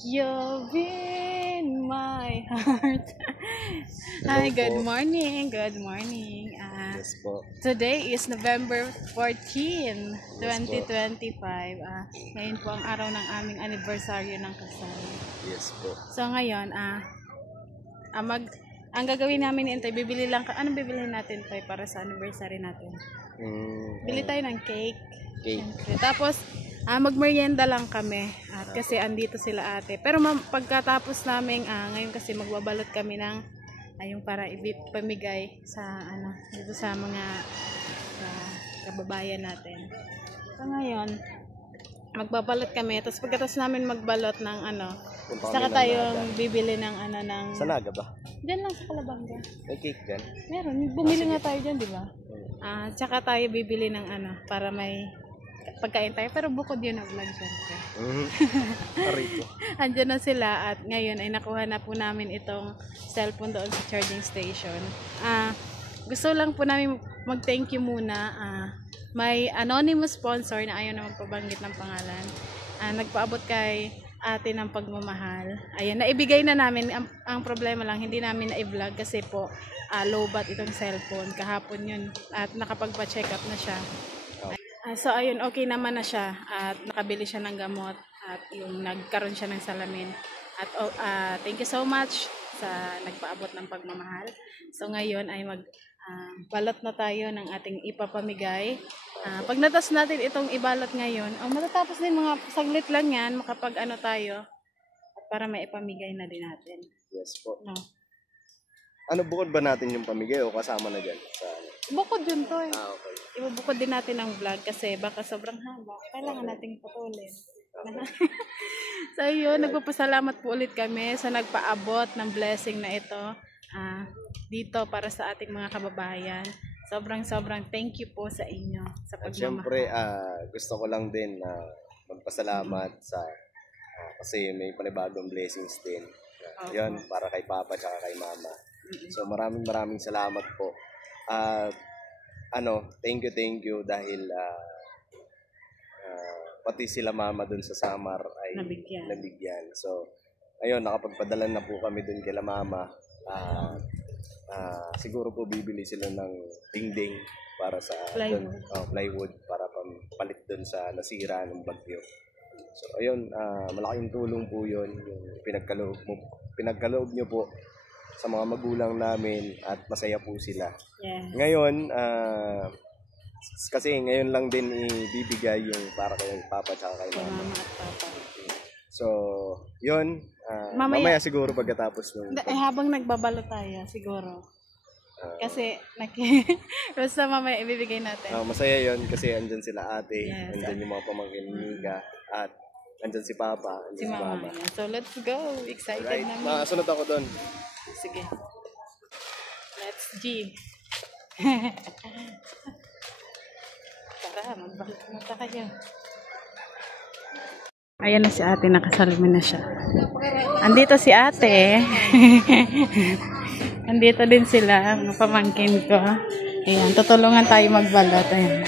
You've in my heart. Hi, good morning. Good morning. Yes po. Today is November 14, Yes 2025. Ngayon po ang araw ng aming anibersaryo ng kasal. Yes po. So ngayon, ang gagawin namin ito, bibili lang, anong bibilihin natin tayo para sa anniversary natin? Bili tayo ng cake. Cake. Siyempre. Tapos, magmerienda lang kami at kasi andito sila ate. Pero pagkatapos namin, ngayon kasi magbabalot kami ng yung para pamigay sa dito sa mga kababayan natin. So ngayon, magbabalot kami. Tapos pagkatapos namin magbalot ng saka tayong bibili ng ng... Sa Naga ba? Diyan lang sa Calabanga. May cake dyan? Meron. Bumili nga tayo dyan, di ba? Tsaka tayo bibili ng para may pagkain tayo. Pero bukod yun ang vlog syempre. Arito. Andiyan na sila at ngayon ay nakuha na po namin itong cellphone doon sa charging station. Gusto lang po namin mag-thank you muna. May anonymous sponsor na ayaw na magpabanggit ng pangalan. Nagpaabot kay ate ng pagmamahal. Ayan, naibigay na namin. Ang problema lang, hindi namin na-vlog kasi po low bat itong cellphone. Kahapon yun at nakapagpa-check up na siya. So ayun, okay naman na siya at nakabili siya ng gamot at yung nagkaroon siya ng salamin. At thank you so much sa nagpaabot ng pagmamahal. So ngayon ay balot na tayo ng ating ipapamigay. Pag natas natin itong ibalot ngayon, matatapos din mga saglit lang yan, makapag tayo at para may ipamigay na din natin. Yes po. No. Bukod ba natin yung pamigay o kasama na dyan? Bukod yun to eh. Okay. Ibubukod din natin ang vlog kasi baka sobrang haba. Kailangan nating putulin. Okay. So yun, nagpapasalamat po ulit kami sa nagpaabot ng blessing na ito dito para sa ating mga kababayan. Sobrang thank you po sa inyo sa pagmamahal. At syempre, gusto ko lang din magpasalamat sa kasi may panibagong blessings din. Yun, para kay Papa at kay Mama. So maraming salamat po. Thank you dahil pati sila Mama dun sa Samar ay nabigyan. So ayun, nakapagpadala na po kami dun kay Mama. Siguro po bibili sila ng dingding para sa plywood para palit dun sa nasira ng bagyo. So ayun, malaking tulong po yun yung pinagkaloob nyo po sa mga magulang namin at masaya po sila. Yeah. Ngayon, kasi ngayon lang din ibibigay yung para kay Papa at kay Mama. Mama at Papa. So, yun. Mamaya siguro pagkatapos nung... habang nagbabalo tayo, siguro. Kasi, basta mamaya ibibigay natin. Masaya yun kasi andyan sila ate, yes, andyan yung mga pamangkin Nika, at andyan si Papa, andyan si Mama. So, let's go. Excited right. namin. Sunod ako doon. Sige. Let's G. Tara, magbalot na kayo. Ayan na si ate, nakasalamin na siya. Andito si ate. Andito din sila, mga pamangkin ko. Ayan, tutulungan tayo magbalot. Ayan.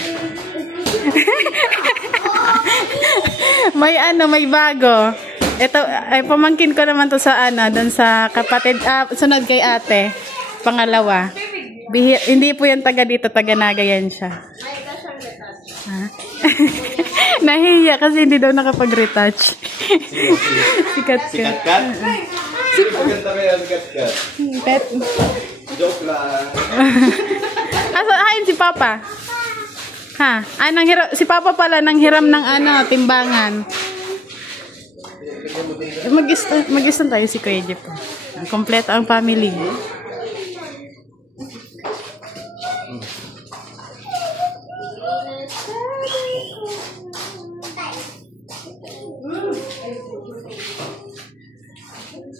May bago. Ito, ay pamangkin ko naman to sa doon sa kapatid, sunod kay ate. Pangalawa. Hindi po yan taga dito, taga Naga yan siya. Nahiya kasi hindi daw nakapag-retouch. Sikat ka. Maganda kayo, sikat ka. Pet. Joke lang. Hain si Papa. Si Papa pala nang hiram ng timbangan. Mag-istan tayo si Kuya Jeff. Kompleto ang family.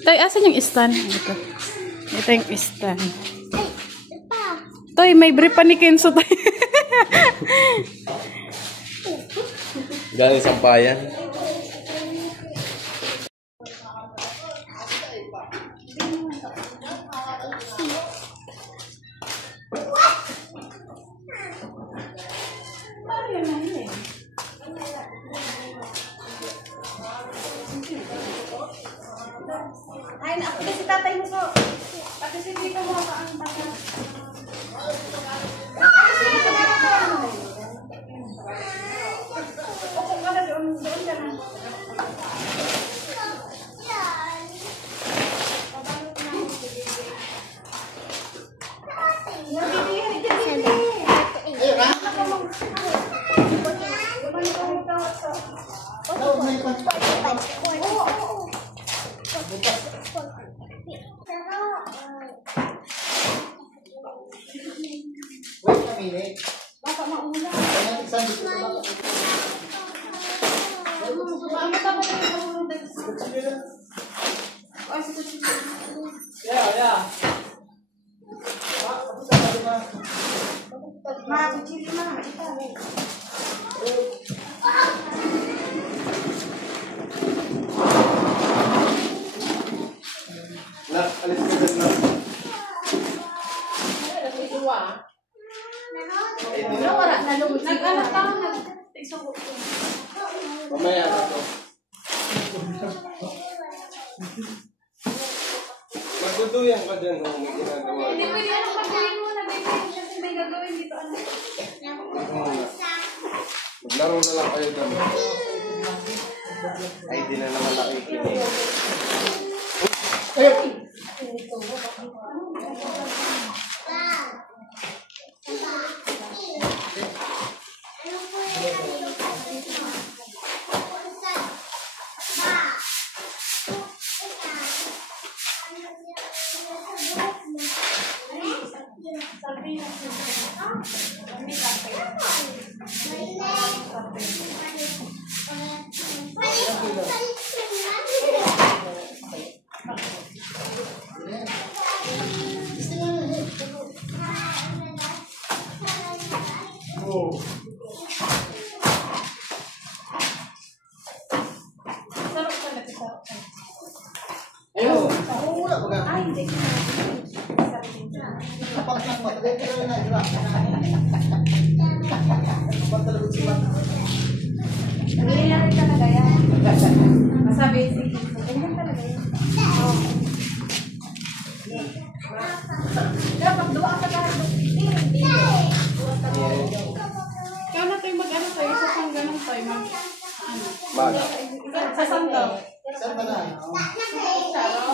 Toy, asan yung stand? Ito yung stand. Toy, may brief pa ni Kenzo. Galing sampayan. Ay, ako si tatay mo po. Pati si Tito mo ka ang bata. Opo ka na doon ka na. Wait a minute. Baka mauna. Kaya isang dito ba? Yeah. Nak, alis ka dyan na. Nag-anak ka na. Mamaya na to. Magduduyan ka dyan kung may ginagawa. Hindi pwede anong pagkain mo. Nag-anak kasi may gagawin dito. Ano? Maglaro na lang kayo dyan. Ay, di na naman nakikinig. Ayun. Wala ba ka? Ay, hindi. Kapag matagay ka na nila. Kapag talagang sila. Nangyayari talaga yan. Masabi si Kiko. Ganyan talaga yan. Dapat doon ka lahat. Kaya na tayo mag-ano tayo, isa pang ganun tayo, ano, Mag. sa sandaw. Saan ka na? Saro.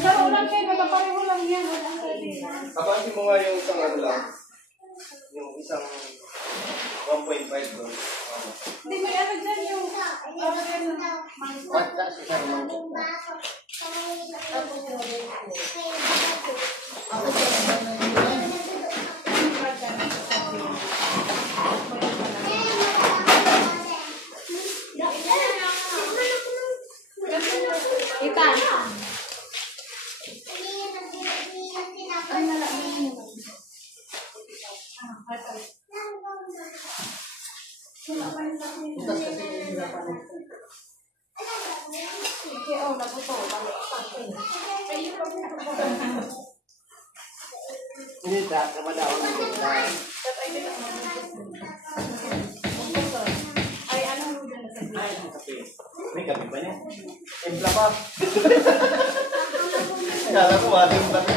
Saro lang kayo, nagpapareho lang yan. Kapasin mo nga yung isang ano lang. Yung isang 1.5 doon. Hindi, may ano dyan yung, Wala si Sherman. Kita. Bukas kasi nahihirapan ako. Hindi, sama daw ang Ay, ano mo dyan sa Ay, ang kape. May kape ba niya? Templa pa. Kala ko ating kape.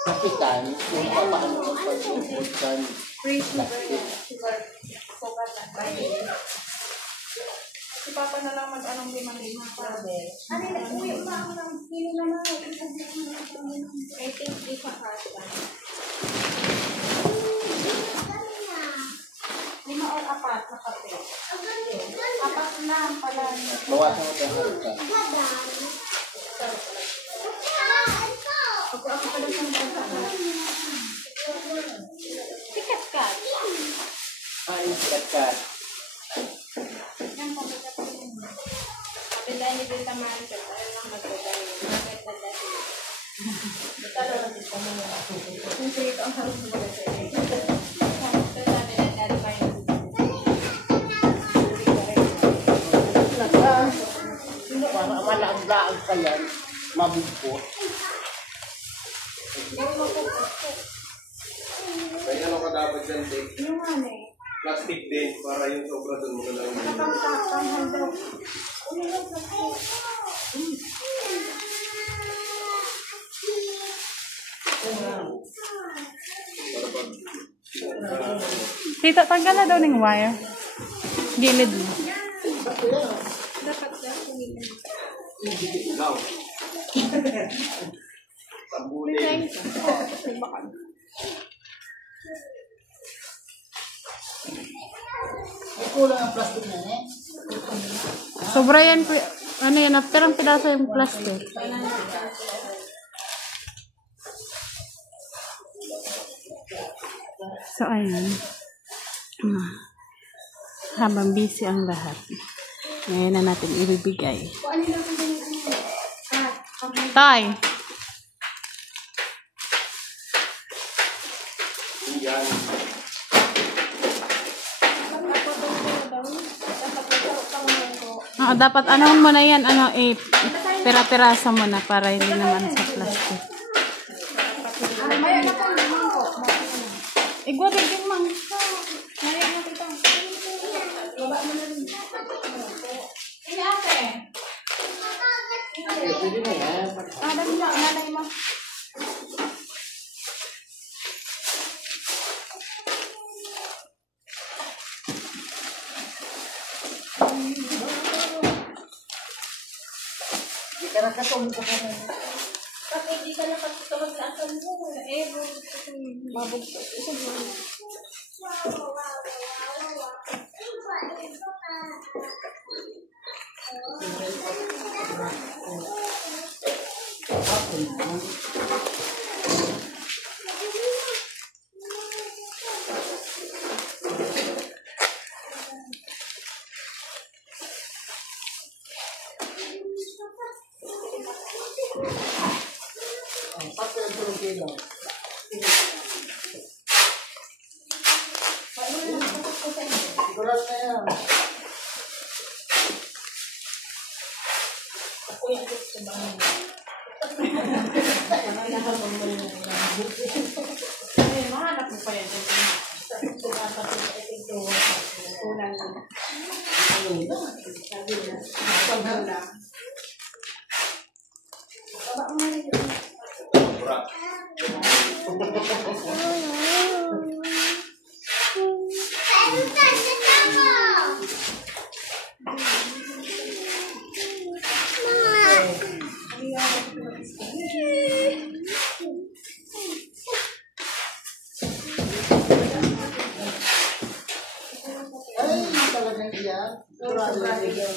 Kapitan, yung papaano ng pag-ubutan. free sugar si Papa na lang mag-anong 5 para ano na uwi pa ako ng pili na lang I think di pa hasta 5 Bawasan mo tayo. Sikat ka. Ay, sikat. Yan po, sikat ka. Kapila ni Tita Maricel, ayun lang magdadali. Magdadali. Talo na dito mo na. Kung sa'yo ito ang harap mo na sa'yo. Ito sabi na dali kayo. Para malaag-laag ka yan, mabugpot. Kaya ano ka dapat dyan, Dave? Yung ano eh. Plastic din, para yung sobra doon mo na lang. Nakapangkapan daw. Tita, tanggal na daw ng wire. Gilid mo. Dapat daw kumilin. Now. Tambulin. May kulang ang plastic na eh. Sobra yan. Ano yan? Perang pidaso yung plastic. So, ayun. Habang busy ang lahat. Ngayon na natin ibibigay. Tay! Yan. Dapat ano mo na yan, pera-perasa mo na para hindi naman sa plastic. Igwari din mang. Pwede na yan. Nalay mo. Hindi ka nakatulog ka na. Kapag hindi ka nakatulog sa asan mo, mabugto. Sigurat na yan. Ako yung gusto ba mo? Ay, mahanap mo pa yan. Kulang na. Sabi na. Pagod na. Baba mo na yun. Sobra. Ay, talagang iyan. Sigurado na yan.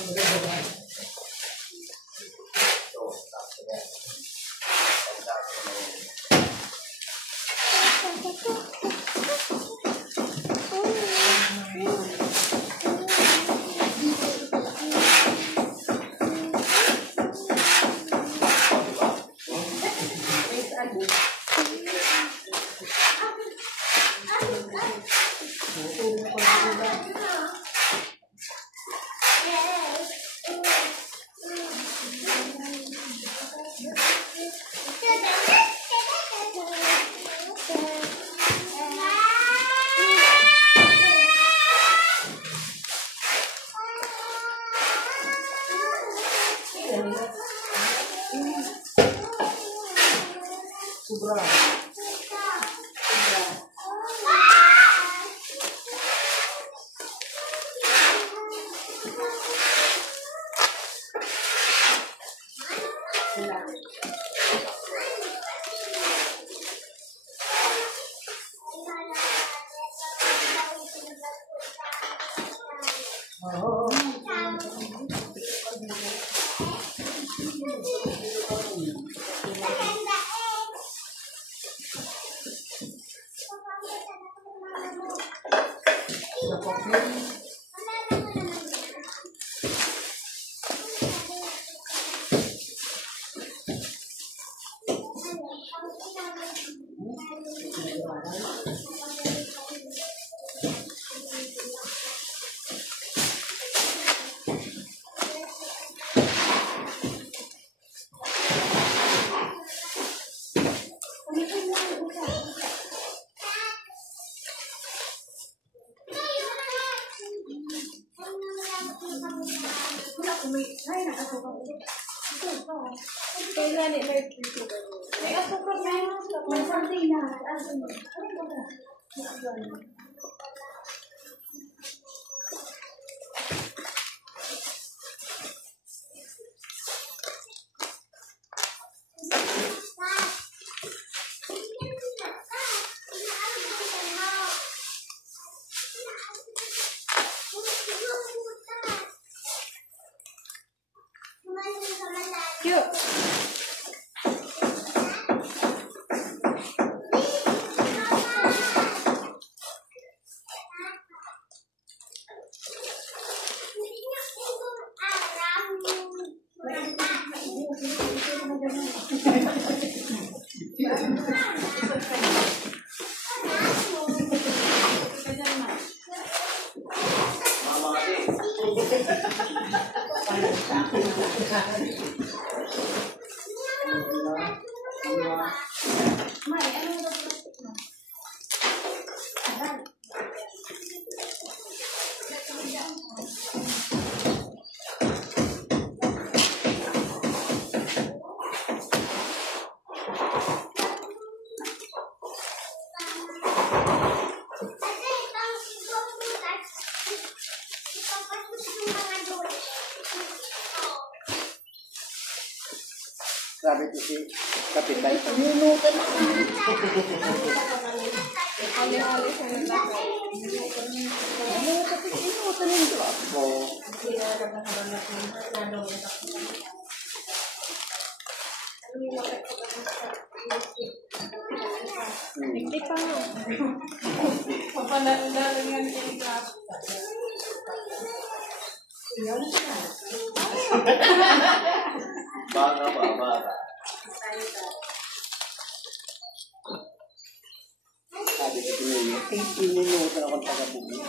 Sobra. May asukal na yun. May something na. Cute. Sabi ko si Kapitan, minutan ako. Minutan yung drop ko. Hindi pa nga. Papalaro-laro nga yung drop. Baka ba, baka. Sabi ko si Nino, 18 minutan akong taga-bugin.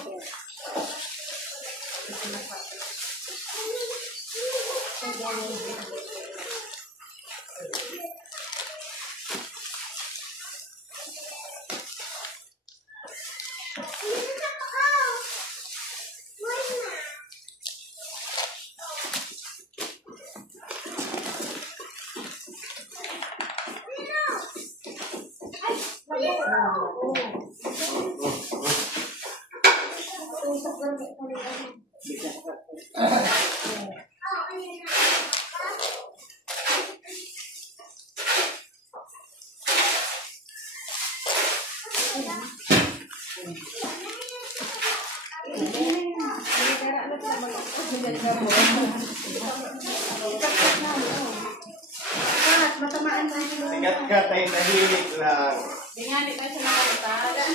Matamaan tayo. Sigat ka tayo nahilig lang. Di nga, di tayo sa nakalitas.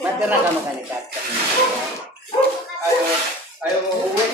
Matira ka makanikat. Ayaw mo uwi.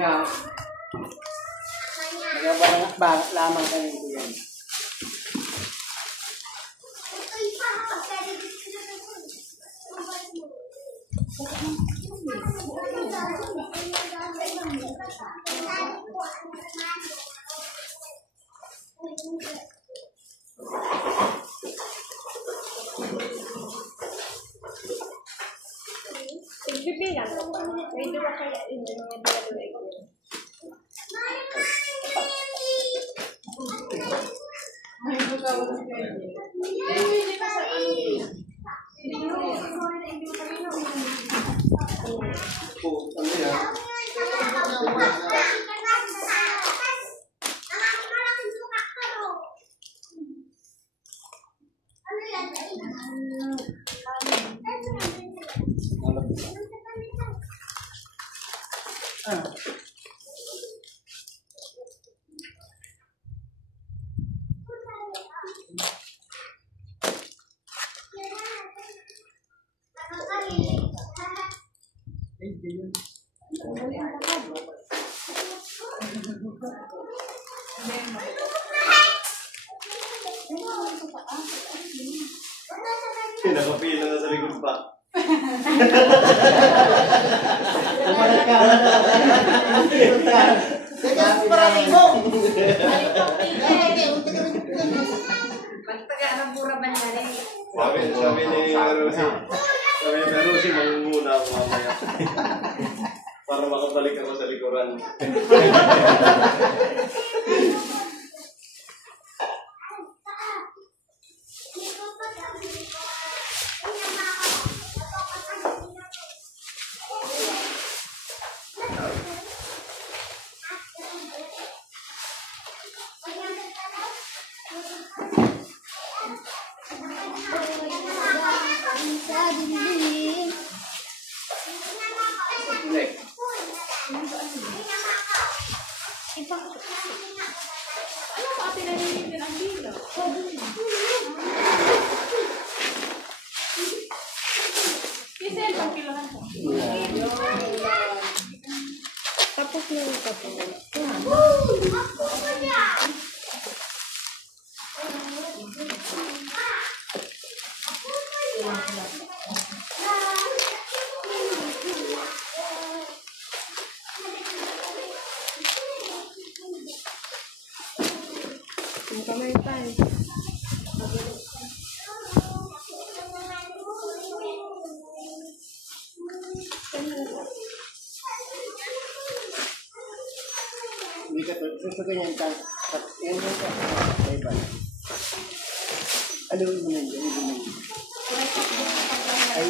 Yeah. Nagbabangat lamang kami yan. Bibilang ko pa. May dua kaya yun. Mga dalawa ito. Nakapila na sa likod pa. Teka, parating mo! Pagtaga ng pura ba niya rin? Sabi ni Rosie, mangunguna ako mamaya. Para makabalik ako sa likuran. Tapos na yung tapos. Yung kamay tayo. Hindi ka susukin yan ka. Yan yung ka. Sa iba. Alam mo na yun. Ay.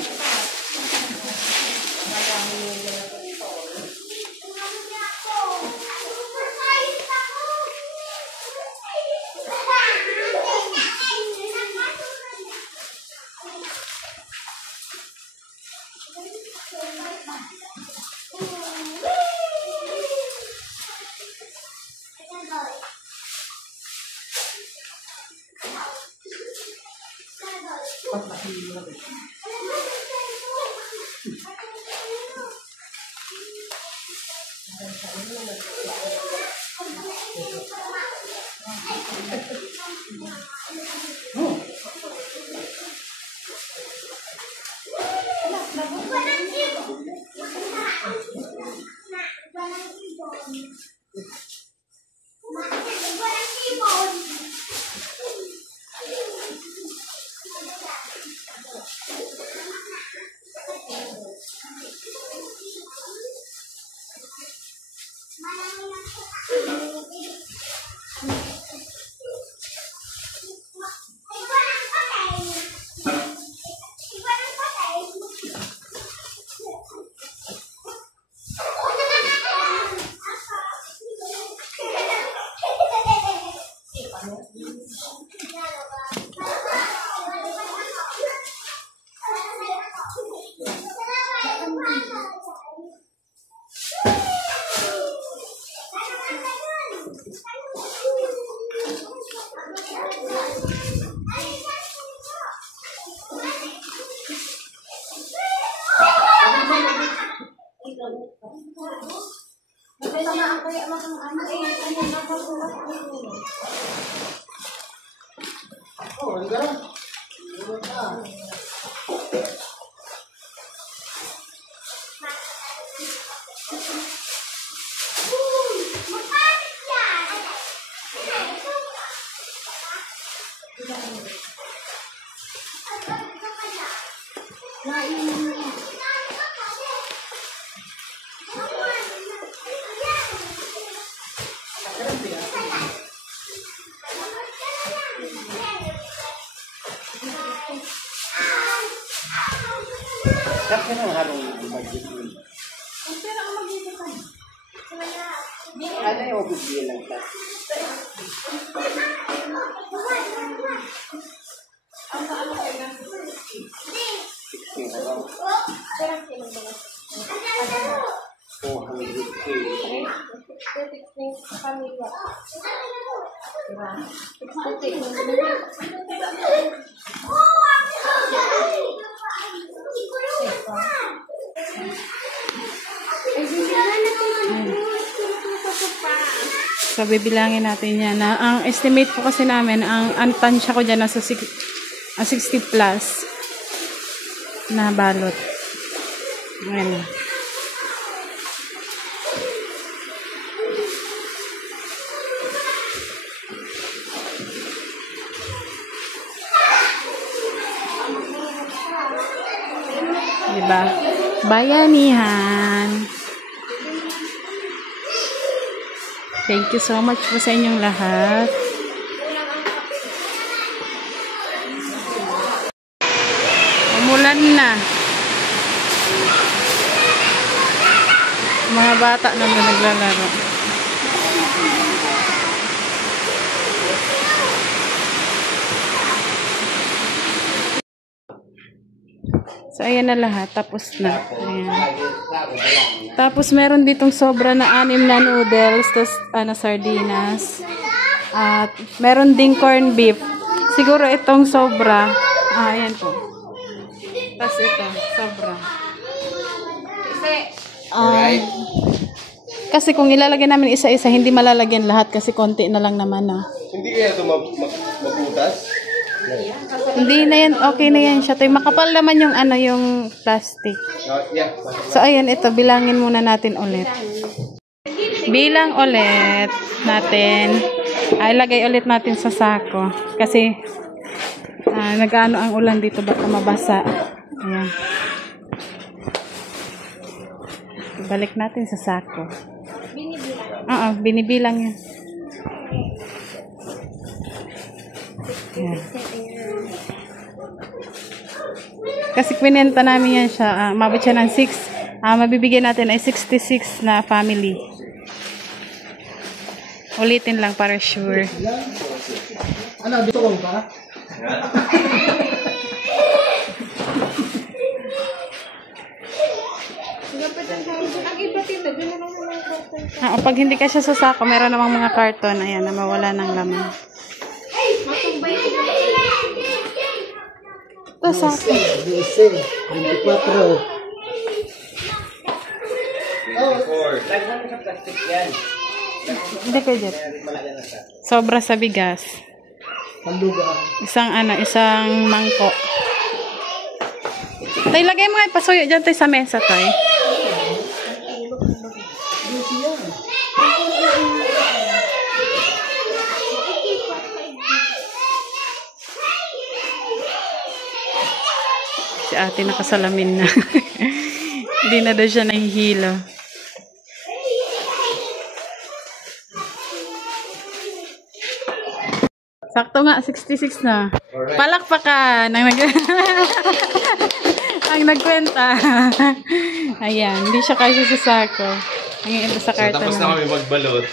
Oh, ang garang. Kasi nang harong budget mo. Ano yung bigyan lang ta? So, bibilangin natin yan. Ang estimate po kasi namin, ang tansya ko dyan nasa 60 plus na balot. Ayan. Diba? Bayanihan. Thank you so much po sa inyong lahat. Umulan na. Mga bata na naglalaro. So, ayan na lahat. Tapos na. Ayan. Tapos, meron ditong sobra na 6 na noodles. Tapos, sardinas. At, meron ding corned beef. Siguro itong sobra. Ayan po. Tapos ito, sobra. Kasi kung ilalagyan namin isa-isa, hindi malalagyan lahat kasi konti na lang naman na. Hindi kaya ito mabutas? Hindi na yan, okay na yan siya. Makapal naman yung yung plastic. Yeah. So, ayan, ito, bilangin muna natin ulit. Bilang ulit natin. Ay, lagay ulit natin sa sako. Kasi, nag-ano ang ulan dito, baka mabasa. Ayan. Balik natin sa sako. Oo, binibilang yan. Ayan. Kasi kwinenta namin yan siya. Mabot siya ng 6. Mabibigyan natin ay 66 na family. Ulitin lang para sure. Ano, dito ko ba? Pag hindi ka siya sa sako, meron namang mga karton. Ayan, na mawala ng laman. Ito, sako. 24. Hindi ka dyan. Sobra sa bigas. Panduga. Isang mangko. Tay, lagay mo nga ipasuyo dyan tayo sa mesa tayo. Si ate nakasalamin na. Hindi na daw siya nahihilo. Sakto nga, 66 na. Palakpakan ang ang nagkwenta. Ayan, hindi siya kasi sa sako. Ang iba sa karton. So, tapos na kami magbalot.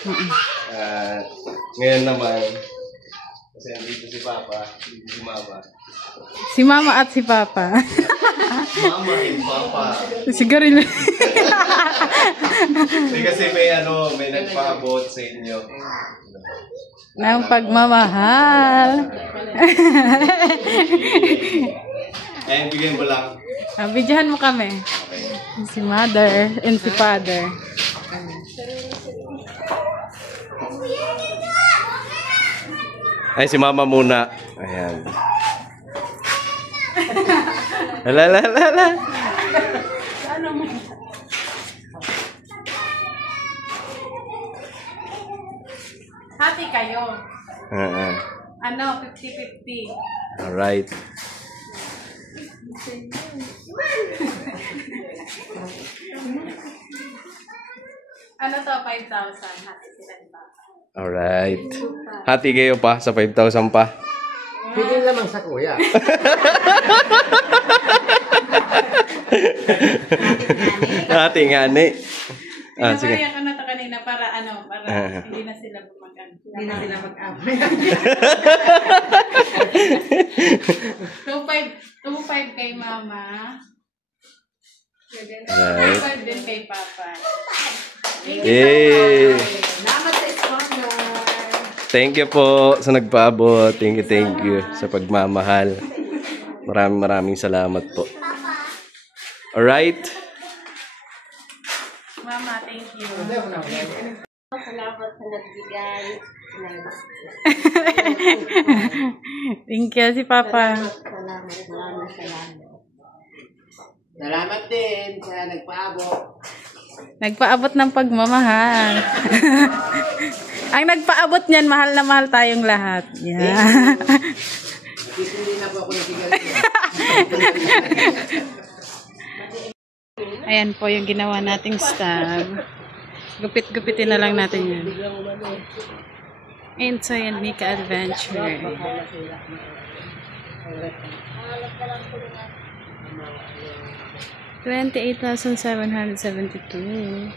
Ngayon naman, kasi nandito si Papa, dito si Mama. Si Mama at si Papa. Mama and Papa. Siguro yun. Kasi may nagpaabot sa inyo. Ng pagmamahal. Bigyan mo lang. Bidyahan mo kami. Si Mother and si Father. Ay, si Mama muna. Ayan. Lalala. Hati kayo. Ano, 50-50. Alright. Ano to, 5,000. Hati sila ni Papa. Alright. Hati kayo pa sa 5,000 pa. Pili naman sa kuya. Ating ani. Sige. Pinapaya ka na ta kanina para hindi na sila bumagan. Hindi na sila mag-away. 2.5 kay mama. Right. 2.5 din kay papa. Yay! Salamat sa sponsor. Thank you po sa nagpaabot. Thank you sa pagmamahal. Maraming salamat po. Alright. Mama, thank you. Salamat sa nagbigay. Thank you si papa. Salamat. Salamat din sa nagpaabot. Nagpaabot ng pagmamahal. Ang nagpaabot niyan, mahal na mahal tayong lahat. Yeah. Hindi na po ako nagigal. Ayan po yung ginawa nating stab. Gupit-gupitin na lang natin yan. Ensoy and Mika Adventure. $28,772.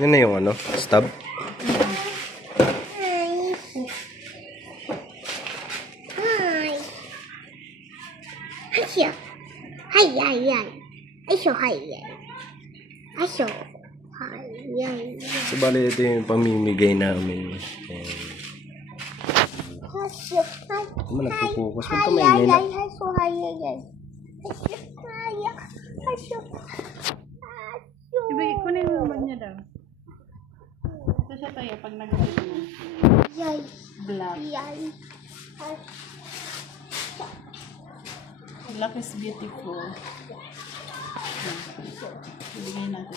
Yan na yung stab. So, bali ito yung pamimigay namin. Ano nagpupukas? Huwag ka maingay na. Iba, kunin mo naman niya daw. Ito siya tayo pag nag-upit mo. Black. Black is beautiful. Ibigay natin.